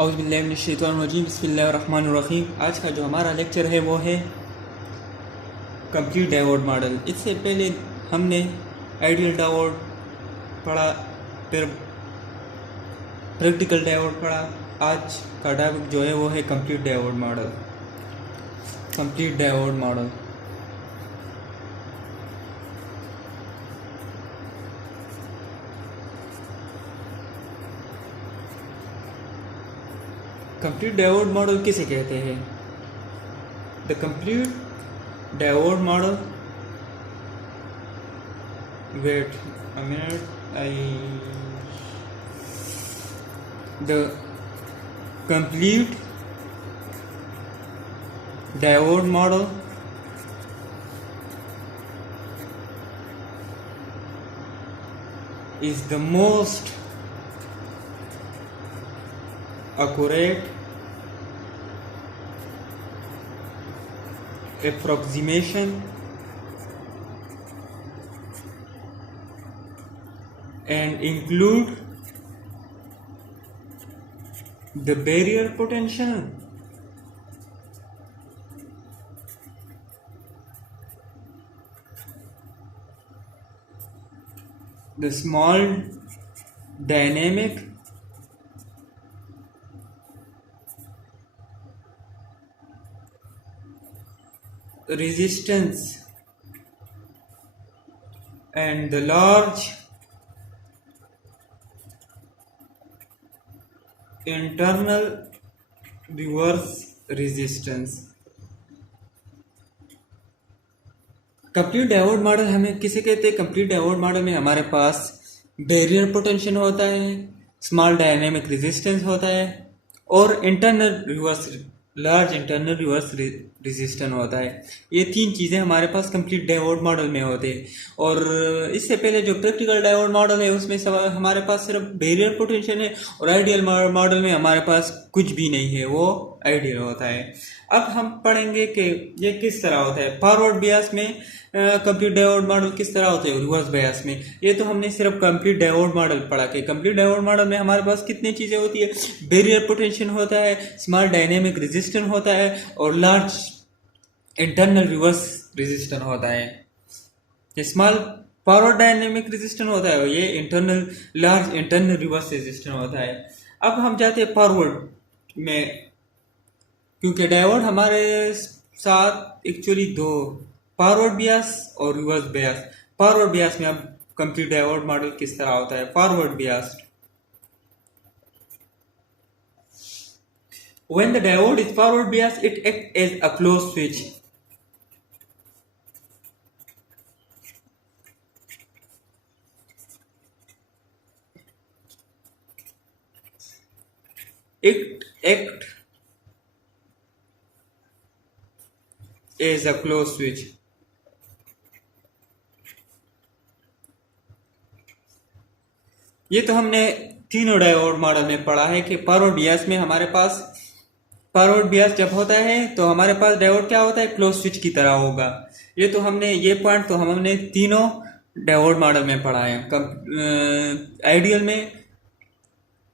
औज़ुबिल्लाहिमिनश्शैतानिर्रजीम बिस्मिल्लाहिर्रहमानिर्रहीम। आज का जो हमारा लेक्चर है वो है कंप्लीट डायोड मॉडल। इससे पहले हमने आइडियल डायोड पढ़ा, फिर प्रैक्टिकल डायोड पढ़ा। आज का टॉपिक जो है वो है complete diode model. Complete diode model complete diode model किसे कहते हैं? The complete diode model, wait a minute, the complete diode model is the most accurate approximation and include the barrier potential, the small dynamic resistance and the large internal reverse resistance। Complete diode model हमें किसे कहते हैं? Complete diode model में हमारे पास barrier potential होता है, small dynamic resistance होता है और लार्ज इंटरनल रिवर्स रेजिस्टेंस होता है। ये तीन चीज़ें हमारे पास कंप्लीट डायोड मॉडल में होते हैं। और इससे पहले जो प्रैक्टिकल डायोड मॉडल है उसमें हमारे पास सिर्फ बैरियर पोटेंशियल है और आइडियल मॉडल में हमारे पास कुछ भी नहीं है, वो आइडियल होता है। अब हम पढ़ेंगे कि ये किस तरह होता है। फॉरवर्ड बियास में कंप्लीट डायोड मॉडल किस तरह होते हैं, रिवर्स बायस में। ये तो हमने सिर्फ कंप्लीट डायोड मॉडल पढ़ा कि कंप्लीट डायोड मॉडल में हमारे पास कितनी चीज़ें होती है। बैरियर पोटेंशियल होता है, स्मॉल डायनेमिक रेजिस्टेंस होता है और लार्ज इंटरनल रिवर्स रेजिस्टेंस होता है। ये स्मॉल फॉरवर्ड डायनेमिक रेजिस्टेंस होता है, ये लार्ज इंटरनल रिवर्स रेजिस्टेंस होता है। अब हम जाते हैं फॉरवर्ड में, क्योंकि डायोड हमारे साथ एक्चुअली दो, फॉरवर्ड बियास और रिवर्स बियास। फॉरवर्ड बियास में अब कंप्लीट डायोड मॉडल किस तरह होता है। Forward Beas, when the diode is forward bias it acts as a closed switch। It acts as a closed switch। ये तो हमने तीनों डायोड मॉडल में पढ़ा है कि फॉरवर्ड बियास में हमारे पास, फॉरवर्ड बियास जब होता है तो हमारे पास डायोड क्या होता है, क्लोज स्विच की तरह होगा। ये तो हमने ये पॉइंट तो हमने तीनों डायोड मॉडल में पढ़ा है, आइडियल में,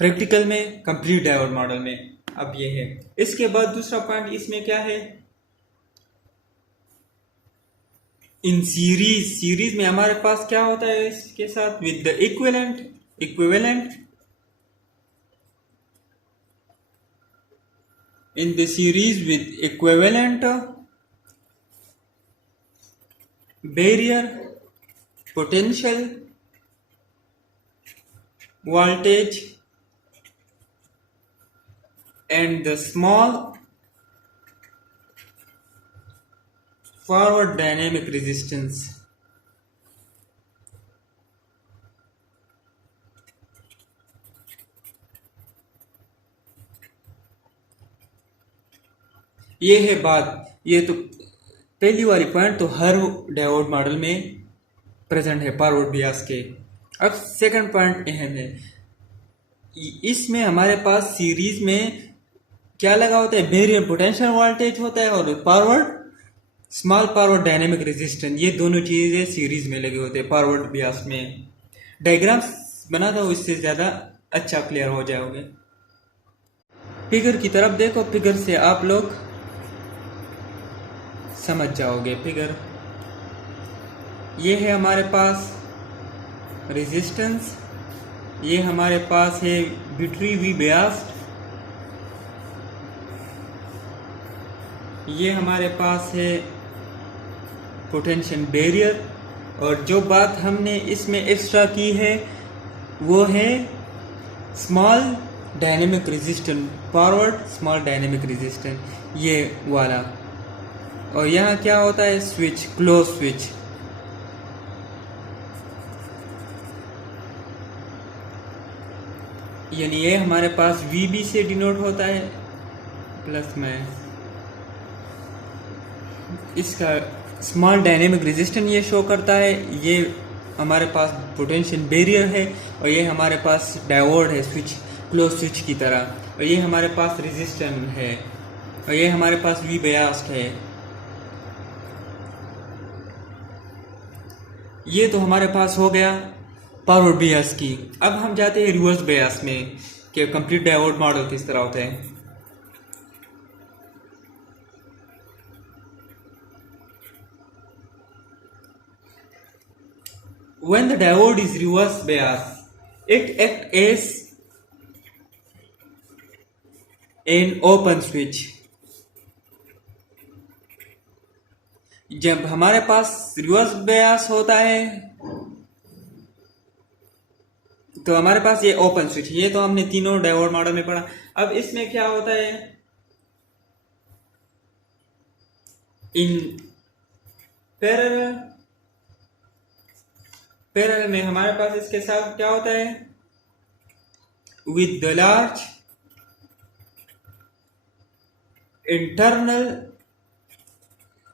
प्रैक्टिकल में, कंप्लीट डायोड मॉडल में। अब ये है। इसके बाद दूसरा पॉइंट इसमें क्या है, इन सीरीज में हमारे पास क्या होता है इसके साथ, with the equivalent in the series with equivalent barrier potential, voltage and the small forward dynamic resistance। ये है बात। ये तो पहली वाली पॉइंट तो हर डायोड मॉडल में प्रेजेंट है फॉरवर्ड बियास के। अब सेकंड पॉइंट अहम है, इसमें हमारे पास सीरीज में क्या लगा होता है, बैरियर पोटेंशियल वोल्टेज होता है और forward small forward dynamic resistance, ये दोनों चीज़ें सीरीज में लगे होते हैं फॉरवर्ड बियास में। डायग्राम्स बना था, इससे ज़्यादा अच्छा क्लियर हो जाओगे। फिगर की तरफ देखो, फिगर से आप लोग समझ जाओगे। फिगर ये है हमारे पास रेजिस्टेंस, ये हमारे पास है बैटरी वी बेयास्ड, ये हमारे पास है पोटेंशियल बैरियर, और जो बात हमने इसमें एक्स्ट्रा की है वो है small dynamic resistance, forward small dynamic resistance, ये वाला। और यहाँ क्या होता है, स्विच, क्लोज स्विच। यानी ये हमारे पास VB से डिनोट होता है, प्लस में इसका स्मॉल डायनेमिक रेजिस्टेंस ये शो करता है। ये हमारे पास पोटेंशियल बैरियर है, और ये हमारे पास डायोड है, स्विच, क्लोज स्विच की तरह। और ये हमारे पास रेजिस्टेंस है, और ये हमारे पास वी बायस्ड है। ये तो हमारे पास हो गया पावर बायस की। अब हम जाते हैं रिवर्स बायस में कि कंप्लीट डायोड मॉडल किस तरह होता है। When the diode is reverse bias, it acts as an open switch. जब हमारे पास रिवर्स बायस होता है तो हमारे पास ये ओपन स्विच, ये तो हमने तीनों डायोड मॉडल में पढ़ा। अब इसमें क्या होता है, इन पैरेलल में हमारे पास इसके साथ क्या होता है, with the large internal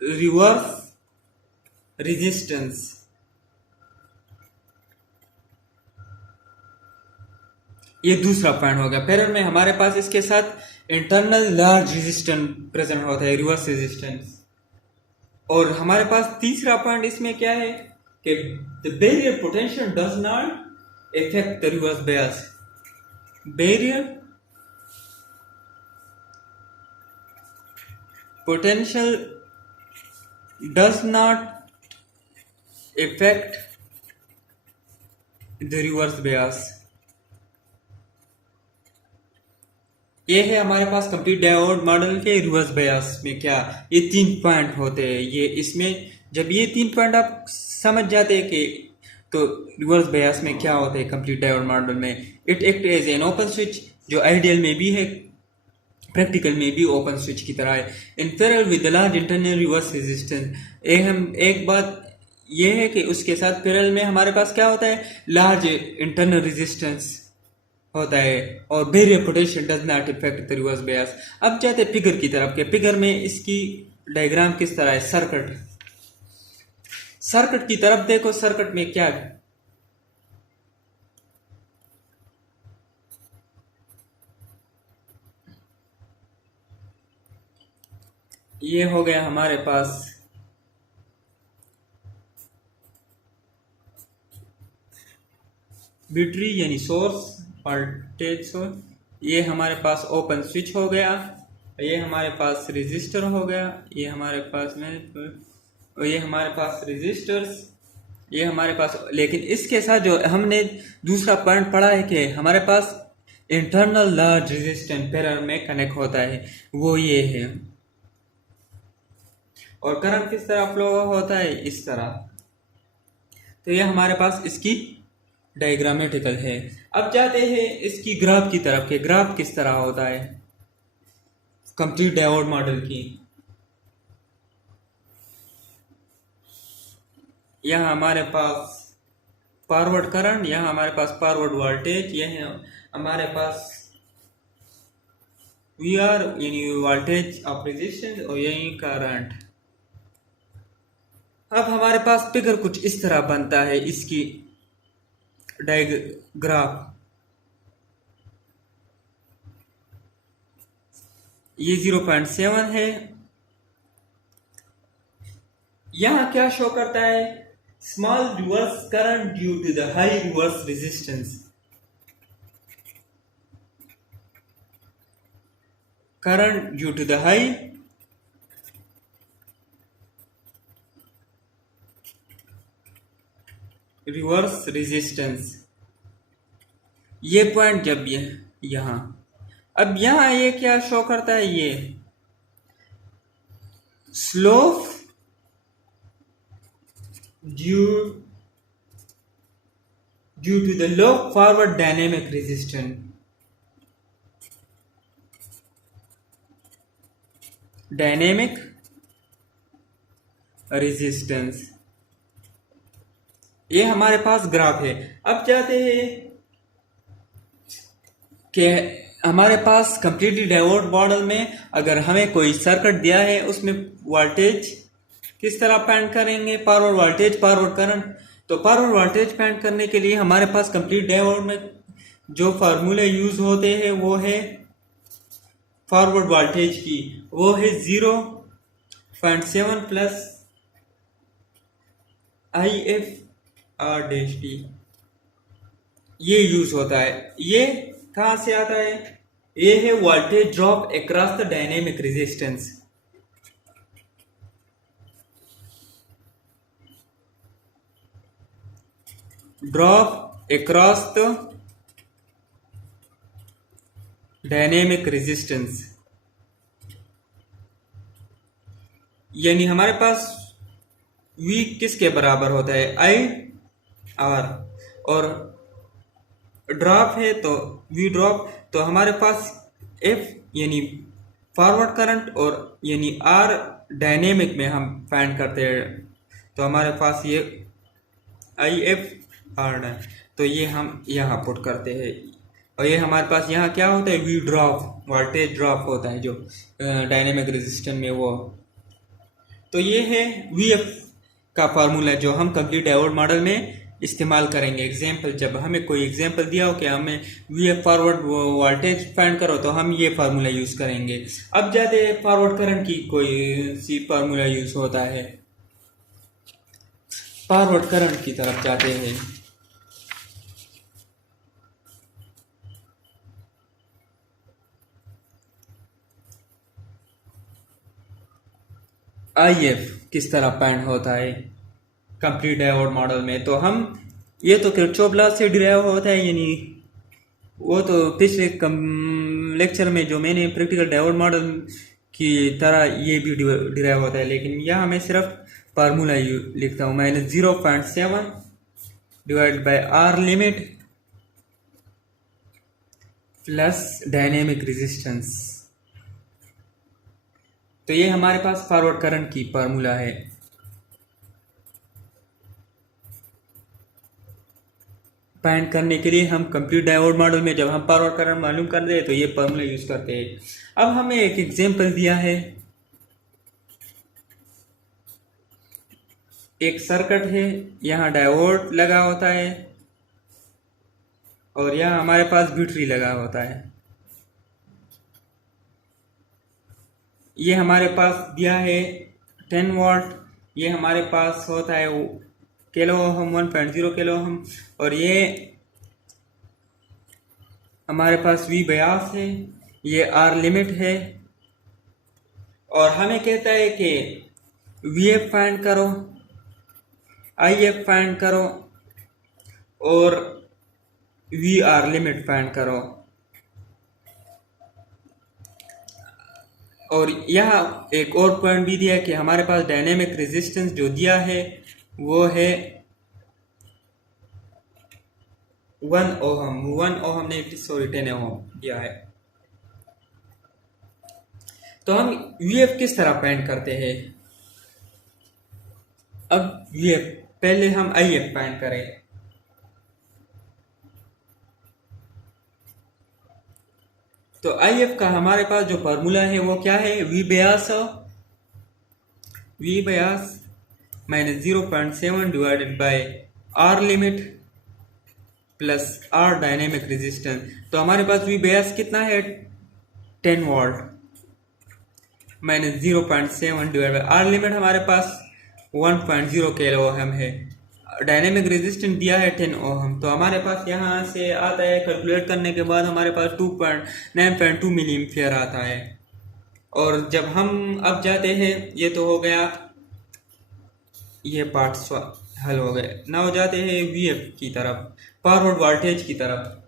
reverse resistance. ये दूसरा पॉइंट हो गया। पैरेलल में हमारे पास इसके साथ इंटरनल लार्ज रेजिस्टेंस प्रेजेंट होता है, रिवर्स रेजिस्टेंस। और हमारे पास तीसरा पॉइंट इसमें क्या है कि the barrier potential does not affect the reverse bias. Barrier potential does not affect the reverse bias. ये है हमारे पास कंप्लीट डायोड मॉडल के रिवर्स बायस में क्या ये 3 पॉइंट होते हैं। ये इसमें जब ये 3 पॉइंट आप समझ जाते हैं कि तो रिवर्स बायस में क्या होता है कंप्लीट डायोड मॉडल में, it act as an open switch, जो आइडियल में भी है, प्रैक्टिकल में भी ओपन स्विच की तरह है, in parallel with large internal reverse resistance. एक बात ये है कि उसके साथ पैरेलल में हमारे पास क्या होता है, लार्ज इंटरनल रेजिस्टेंस होता है, और barrier potential does not effect the reverse bias. अब जाते हैं फिगर की तरफ के। फिगर में इसकी डायग्राम किस तरह है, सर्किट की तरफ देखो। सर्किट में क्या है, ये हो गया हमारे पास बैटरी यानी सोर्स, वोल्टेज सोर्स, ये हमारे पास ओपन स्विच हो गया, ये हमारे पास रेजिस्टर हो गया, ये हमारे पास में, और ये हमारे पास रेजिस्टर्स, ये हमारे पास। लेकिन इसके साथ जो हमने दूसरा पॉइंट पढ़ा है कि हमारे पास इंटरनल लार्ज रेजिस्टेंस पैरेलल में कनेक्ट होता है, वो ये है। और करंट किस तरह फ्लो होता है, इस तरह। तो ये हमारे पास इसकी डायग्रामेटिकल है। अब जाते हैं इसकी ग्राफ की तरफ के, ग्राफ किस तरह होता है कंप्लीट डायोड मॉडल की। यहाँ हमारे पास फॉरवर्ड करंट, यहाँ हमारे पास फॉरवर्ड वोल्टेज, यह है हमारे पास VR यानी वोल्टेज ऑफ रेजिस्टेंस, और यही करंट। अब हमारे पास फिगर कुछ इस तरह बनता है, इसकी डायग्राफ। ये 0.7 है। यहां क्या शो करता है, small reverse current due to the high reverse resistance. current due to the high reverse resistance। ये पॉइंट जब ये यहाँ, अब यहाँ ये क्या शो करता है, ये slope due to the low forward dynamic resistance, ये हमारे पास ग्राफ है। अब चाहते हैं कि हमारे पास कंप्लीटली डायोड मॉडल में अगर हमें कोई सर्किट दिया है उसमें वोल्टेज किस तरह फाइंड करेंगे, फॉरवर्ड वोल्टेज, फॉरवर्ड करंट। तो फॉरवर्ड वोल्टेज फाइंड करने के लिए हमारे पास कंप्लीट डायोड में जो फार्मूले यूज होते हैं वो है फॉरवर्ड वोल्टेज की, वो है 0.7 प्लस IF/R', ये यूज होता है। ये कहाँ से आता है, ये है voltage drop across the dynamic resistance. Drop across the dynamic resistance, यानी हमारे पास V किसके बराबर होता है, IR, और ड्रॉप है तो V ड्रॉप, तो हमारे पास F यानी फॉरवर्ड करंट और यानी R डायनेमिक में हम फाइंड करते हैं, तो हमारे पास ये IF/R है, तो ये हम यहाँ पुट करते हैं। और ये हमारे पास यहाँ क्या होता है, V ड्रॉप, वोल्टेज ड्रॉप होता है जो डायनेमिक रेजिस्टेंस में वो। तो ये है VF का फार्मूला जो हम कंप्लीट डायोड मॉडल में इस्तेमाल करेंगे। एग्जाम्पल, जब हमें कोई एग्जाम्पल दिया हो कि हमें VF फॉरवर्ड वोल्टेज फाइंड करो तो हम ये फार्मूला यूज करेंगे। अब जाते हैं फॉरवर्ड करंट की कोई सी फार्मूला यूज होता है, फॉरवर्ड करंट की तरफ जाते हैं। IF किस तरह फाइंड होता है कंप्लीट डायोड मॉडल में, तो हम ये तो किरचॉफ लॉ से डिराइव होता है, यानी वो तो पिछले लेक्चर में जो मैंने प्रैक्टिकल डायोड मॉडल की तरह ये भी डिराइव होता है, लेकिन यहाँ मैं सिर्फ फार्मूला लिखता हूँ, -0.7 divide by R limit plus dynamic resistance. तो ये हमारे पास फॉरवर्ड करंट की फार्मूला है। फाइंड करने के लिए हम कंप्लीट डायोड मॉडल में जब हम फॉरवर्ड करंट मालूम कर दे तो ये फार्मूला यूज करते हैं। अब हमें एक एग्जांपल दिया है, एक सर्किट है, यहाँ डायोड लगा होता है और यहाँ हमारे पास बैटरी लगा होता है। ये हमारे पास दिया है 10 वोल्ट, ये हमारे पास होता है किलो ओम 1.0 किलो ओम, और ये हमारे पास V बयास है, ये R लिमिट है, और हमें कहता है कि VF फाइंड करो, IF फाइंड करो और VR लिमिट फाइंड करो। और यहाँ एक और पॉइंट भी दिया है कि हमारे पास डायनेमिक रेजिस्टेंस जो दिया है वो है 1 ओहम नहीं, सॉरी 10 ओहम दिया है। तो हम VF किस तरह फाइंड करते हैं, अब VF पहले हम IF फाइंड करें। तो IF का हमारे पास जो फार्मूला है वो क्या है, V Beas -0.7 divided by R limit plus R dynamic resistance. तो हमारे पास V बयास कितना है 10 volt, -0.7 divide by R limit हमारे पास 1.0 किलो ओहम है, डायनेमिक रेजिस्टेंस दिया है 10 ओहम। तो हमारे पास यहाँ से आता है, कैलकुलेट करने के बाद हमारे पास 9.2 मिली एम्पियर आता है। और जब हम अब जाते हैं, ये तो हो गया, ये पार्ट्स हल हो गए। नाउ जाते हैं वीएफ की तरफ, फॉरवर्ड वोल्टेज की तरफ।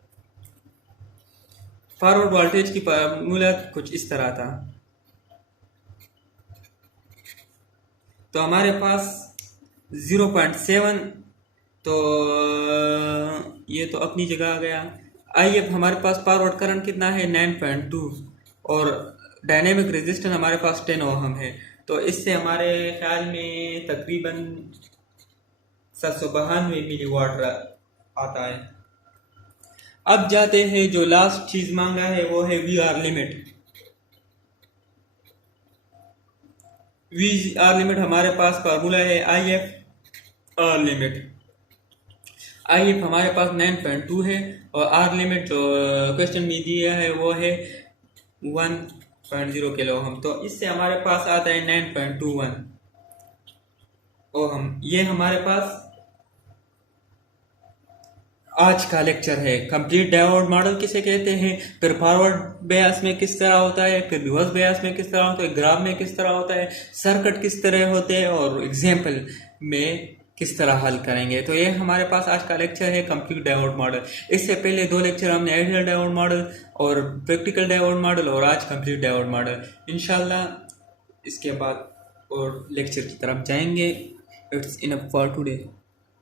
फॉरवर्ड वोल्टेज की फार्मूला कुछ इस तरह था। तो हमारे पास 0.7, तो ये तो अपनी जगह आ गया। आइए, हमारे पास फॉरवर्ड करंट कितना है, 9.2, और डायनेमिक रेजिस्टेंस हमारे पास 10 ओहम है। तो इससे हमारे ख्याल में तकरीबन 792 मिली वाट आता है। अब जाते हैं, जो लास्ट चीज मांगा है वो है V R limit. V R limit हमारे पास फार्मूला है I F R limit. I F हमारे पास 9.2 है, और आर लिमिट जो क्वेश्चन में दिया है वो है 1.0 किलो ओहम। तो इससे हमारे पास आता है 9.21 ओहम। ये हमारे पास आज का लेक्चर है। कंप्लीट डायोड मॉडल किसे कहते हैं, फिर फॉरवर्ड बेयस में किस तरह होता है, फिर रिवर्स बेयस में किस तरह होता है, ग्राफ में किस तरह होता है, सर्किट किस तरह होते हैं, और एग्जाम्पल में किस तरह हल करेंगे। तो ये हमारे पास आज का लेक्चर है, कंप्लीट डायोड मॉडल। इससे पहले 2 लेक्चर हमने आइडियल डायोड मॉडल और प्रैक्टिकल डायोड मॉडल, और आज कंप्लीट डायोड मॉडल। इंशाल्लाह इसके बाद और लेक्चर की तरफ जाएंगे। It's enough for today.